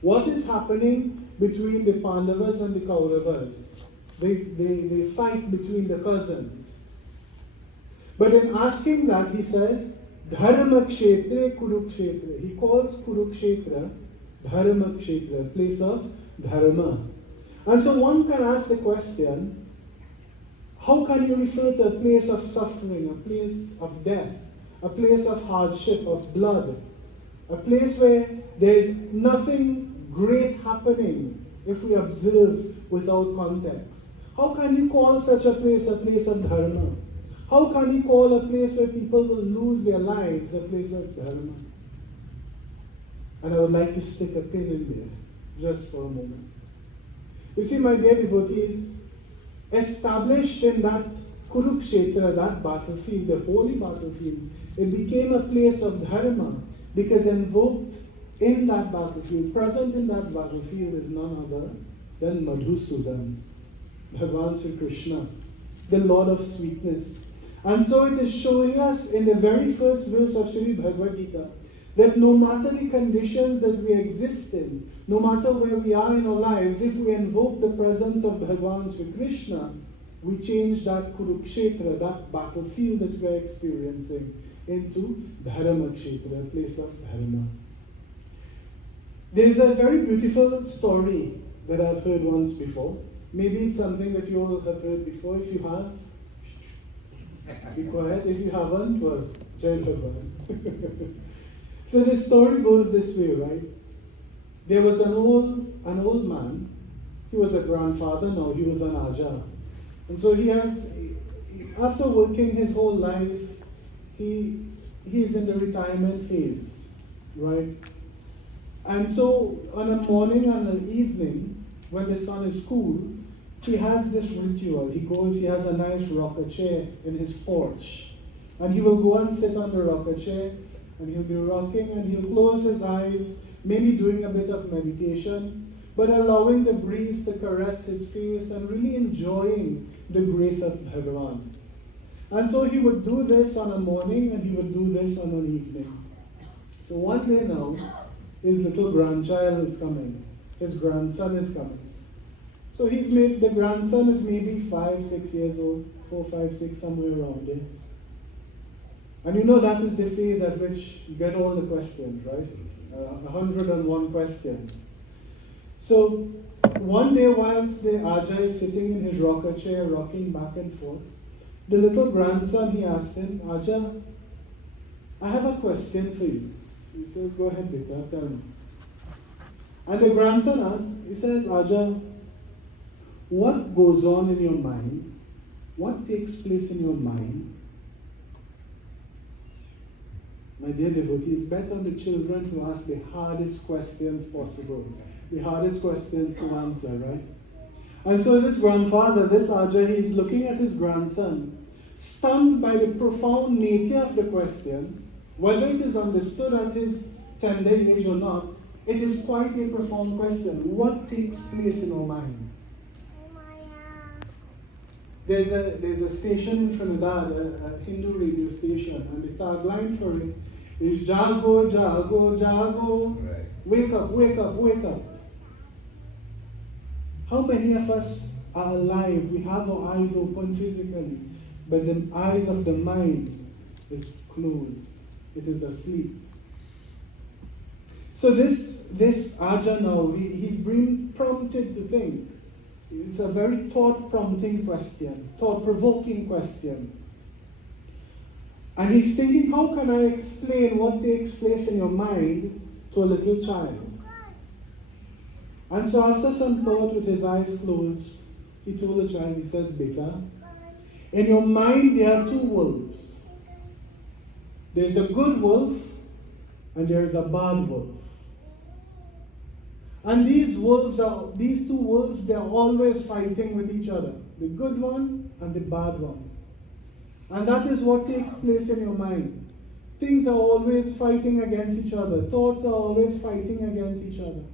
What is happening between the Pandavas and the Kauravas? They fight between the cousins. But in asking that, he says, Dharma Kshetre Kurukshetra. He calls Kurukshetra Dharma Kshetra, place of Dharma. And so one can ask the question, how can you refer to a place of suffering, a place of death, a place of hardship, of blood, a place where there is nothing great happening if we observe without context? How can you call such a place of Dharma? How can you call a place where people will lose their lives a place of Dharma? And I would like to stick a pin in there, just for a moment. You see, my dear devotees, established in that Kurukshetra, that battlefield, the holy battlefield, it became a place of Dharma, because invoked in that battlefield, present in that battlefield, is none other than Madhusudan, Bhagavan Sri Krishna, the Lord of sweetness. And so it is showing us in the very first verse of Sri Bhagavad Gita that no matter the conditions that we exist in, no matter where we are in our lives, if we invoke the presence of Bhagavan Sri Krishna, we change that Kurukshetra, that battlefield that we are experiencing, into Dharma Kshetra, a place of Dharma. There's a very beautiful story that I've heard once before. Maybe it's something that you all have heard before. If you have, be quiet. If you haven't, well, Jai Bhagavan. So the story goes this way, right? There was an old man. He was a grandfather now. He was an Aja. And so after working his whole life, he is in the retirement phase, right? And so on a morning and an evening, when the sun is cool, he has this ritual. He has a nice rocker chair in his porch. And he will go and sit on the rocker chair, and he'll be rocking, and he'll close his eyes, maybe doing a bit of meditation, but allowing the breeze to caress his face and really enjoying the grace of Bhagavan. And so he would do this on a morning, and he would do this on an evening. So one day now, his little grandchild is coming. His grandson is coming. So the grandson is maybe 5, 6 years old, 4, 5, 6, somewhere around there. And you know that is the phase at which you get all the questions, right? 101 questions. So one day whilst the Aja is sitting in his rocker chair, rocking back and forth, the little grandson, he asked him, Aja, I have a question for you. He said, go ahead, Beta, tell me. And the grandson asks, he says, Aja, what goes on in your mind? What takes place in your mind? My dear devotees, better on the children to ask the hardest questions possible. The hardest questions to answer, right? And so this grandfather, this Aja, he's looking at his grandson, stunned by the profound nature of the question. Whether it is understood at his tender age or not, it is quite a profound question. What takes place in our mind? There's a station in Trinidad, a Hindu radio station, and the tagline for it is Jago, Jago, Jago. Right. Wake up, wake up, wake up. How many of us are alive? We have our eyes open physically, but the eyes of the mind is closed. It is asleep. So this Aja now, he's being prompted to think. It's a very thought-prompting question, thought-provoking question. And he's thinking, how can I explain what takes place in your mind to a little child? And so after some thought with his eyes closed, he told the child, he says, Beta, in your mind there are two wolves. There's a good wolf and there is a bad wolf. And these two wolves, they're always fighting with each other. The good one and the bad one. And that is what takes place in your mind. Things are always fighting against each other. Thoughts are always fighting against each other.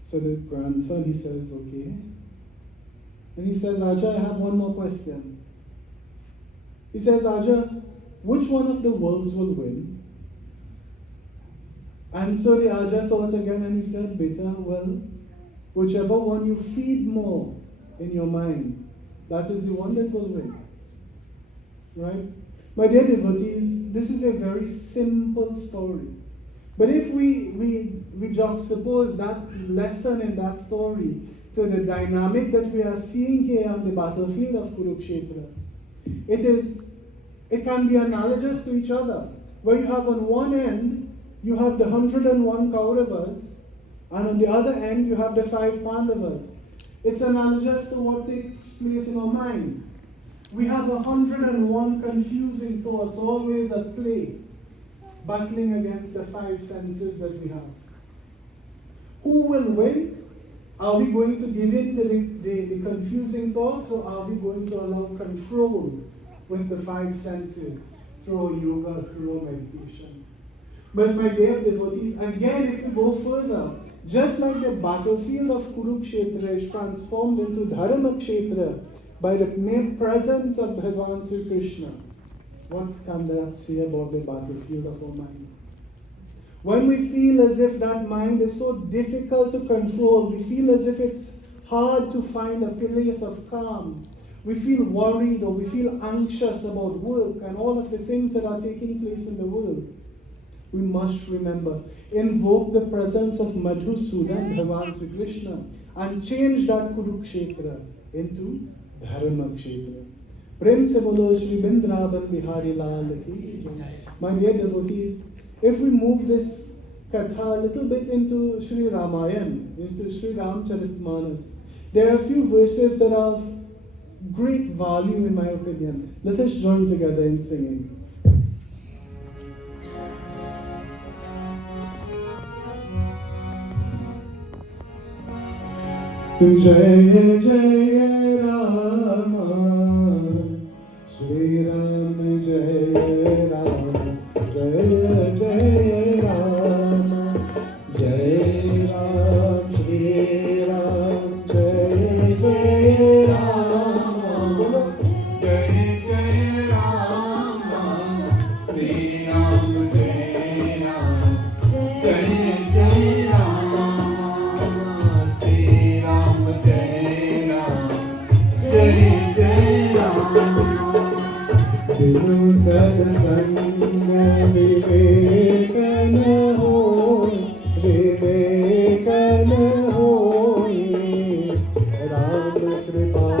So the grandson, he says, okay. And he says, Aja, I have one more question. He says, Aja, which one of the wolves will win? And so the Aja thought again and he said, Beta, well, whichever one you feed more in your mind, that is the one that will win. Right? My dear devotees, this is a very simple story. But if we juxtapose that lesson in that story to the dynamic that we are seeing here on the battlefield of Kurukshetra, it can be analogous to each other. Where you have on one end, you have the 101 Kauravas, and on the other end, you have the 5 Pandavas. It's analogous to what takes place in our mind. We have 101 confusing thoughts always at play, battling against the 5 senses that we have. Who will win? Are we going to give in the confusing thoughts, or are we going to allow control with the 5 senses through yoga, through meditation? But my dear devotees, again, if we go further, just like the battlefield of Kurukshetra is transformed into Dharmakshetra by the mere presence of Bhagavan Sri Krishna, what can that say about the battlefield of our mind? When we feel as if that mind is so difficult to control, we feel as if it's hard to find a place of calm, we feel worried or we feel anxious about work and all of the things that are taking place in the world, we must remember, invoke the presence of Madhusudan, Bhagavan Sri Krishna, and change that Kurukshetra into Dharmakshetra. Prem se bolo Shri Vrindavan Bihari Lal ki jai. My dear devotees, if we move this katha a little bit into Sri Ramayana, into Sri Ramcharitmanas, there are a few verses that are of great value in my opinion. Let us join together in singing. Jai Jai Rama, Shri Ram Jai Ram, Jai Jai Rama, Jai Ram, Shri Ram, Jai Jai Rama, Jai Jai Rama, Shri Ram Jai Ram, Jai Jai Rama. Binu satsang vivekan hoy, vivekan hoy, Ram kripa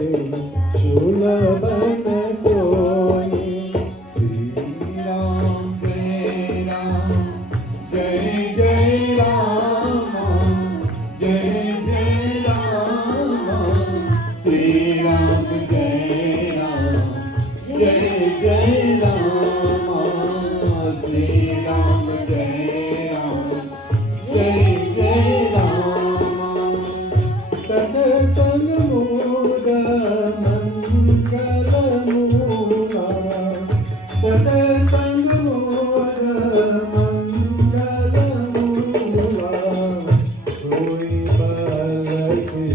din shulaban soy. Shri Ram Jai Ram, Jai Jai Rama, Jai Jai Rama, Shri Ram Jai Ram, Jai Jai Rama, Shri Ram Jai Ram, Jai Jai Rama. Satsang Muda Mangala Mula, Satsang Muda Mangala Mula, Soi Balasi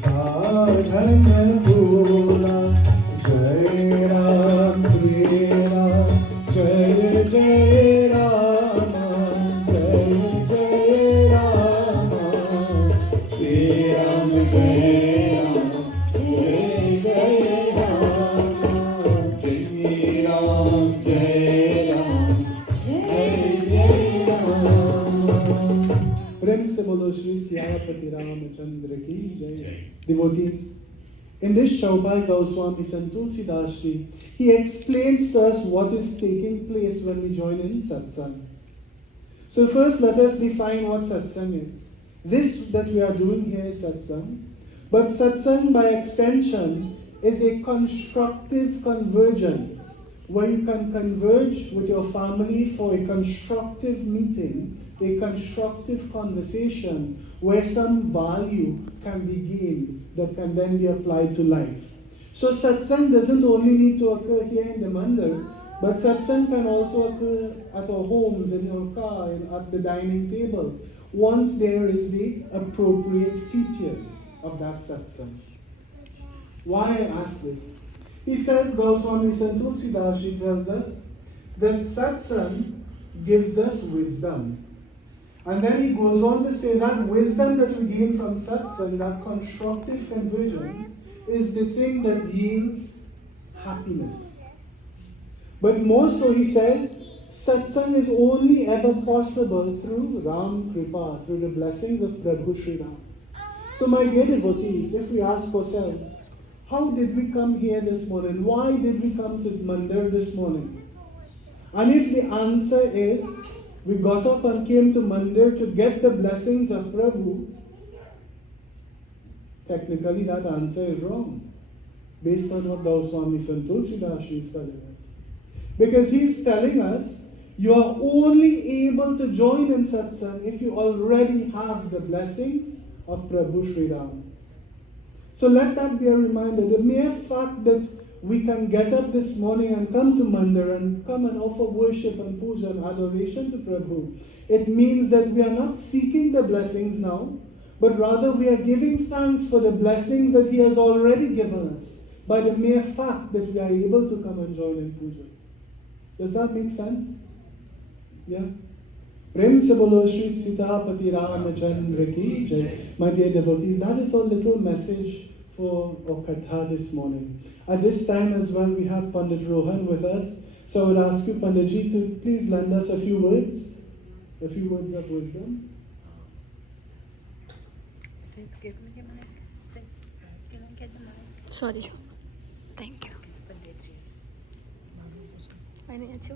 Sadhan Bula. Jai Ram, Shri Ram, Jai Jai Rama, Jai Jai Rama, Shri Ram Jai Ram, Jai Jai Rama, Jai Ram, Jai Ram, Jai Jai Rama. Prem se bolo Shri Syapati Ramachandra ki Jai. Devotees, in this Chaubhai Goswami Santulsi Dashri, he explains to us what is taking place when we join in Satsang. So first let us define what Satsang is. This that we are doing here is Satsang. But Satsang by extension is a constructive convergence where you can converge with your family for a constructive meeting, a constructive conversation where some value can be gained that can then be applied to life. So satsang doesn't only need to occur here in the mandir, but satsang can also occur at our homes, in our car, at the dining table, once there is the appropriate features of that satsang. Why I ask this? He says, Goswami Santulsi Dashi tells us that satsang gives us wisdom. And then he goes on to say that wisdom that we gain from satsang, that constructive convergence, is the thing that yields happiness. But more so, he says, satsang is only ever possible through Ram Kripa, through the blessings of Prabhu Sri Ram. So my dear devotees, if we ask ourselves, how did we come here this morning? Why did we come to Mandir this morning? And if the answer is, we got up and came to Mandir to get the blessings of Prabhu, technically that answer is wrong, based on what Swami Tulsidas is telling us. Because he's telling us, you are only able to join in satsang if you already have the blessings of Prabhu Sri Ram. So let that be a reminder. The mere fact that we can get up this morning and come to Mandir and come and offer worship and puja and adoration to Prabhu, it means that we are not seeking the blessings now, but rather we are giving thanks for the blessings that he has already given us by the mere fact that we are able to come and join in puja. Does that make sense? Yeah? Prem se bolo Shri Sitapati Ramachandra ki jai. My dear devotees, that is our little message for our katha this morning. At this time as well, we have Pandit Rohan with us. So I would ask you, Panditji, to please lend us a few words of wisdom. Give me the mic. Can I get the mic? Sorry. Thank you. Panditji. I need to.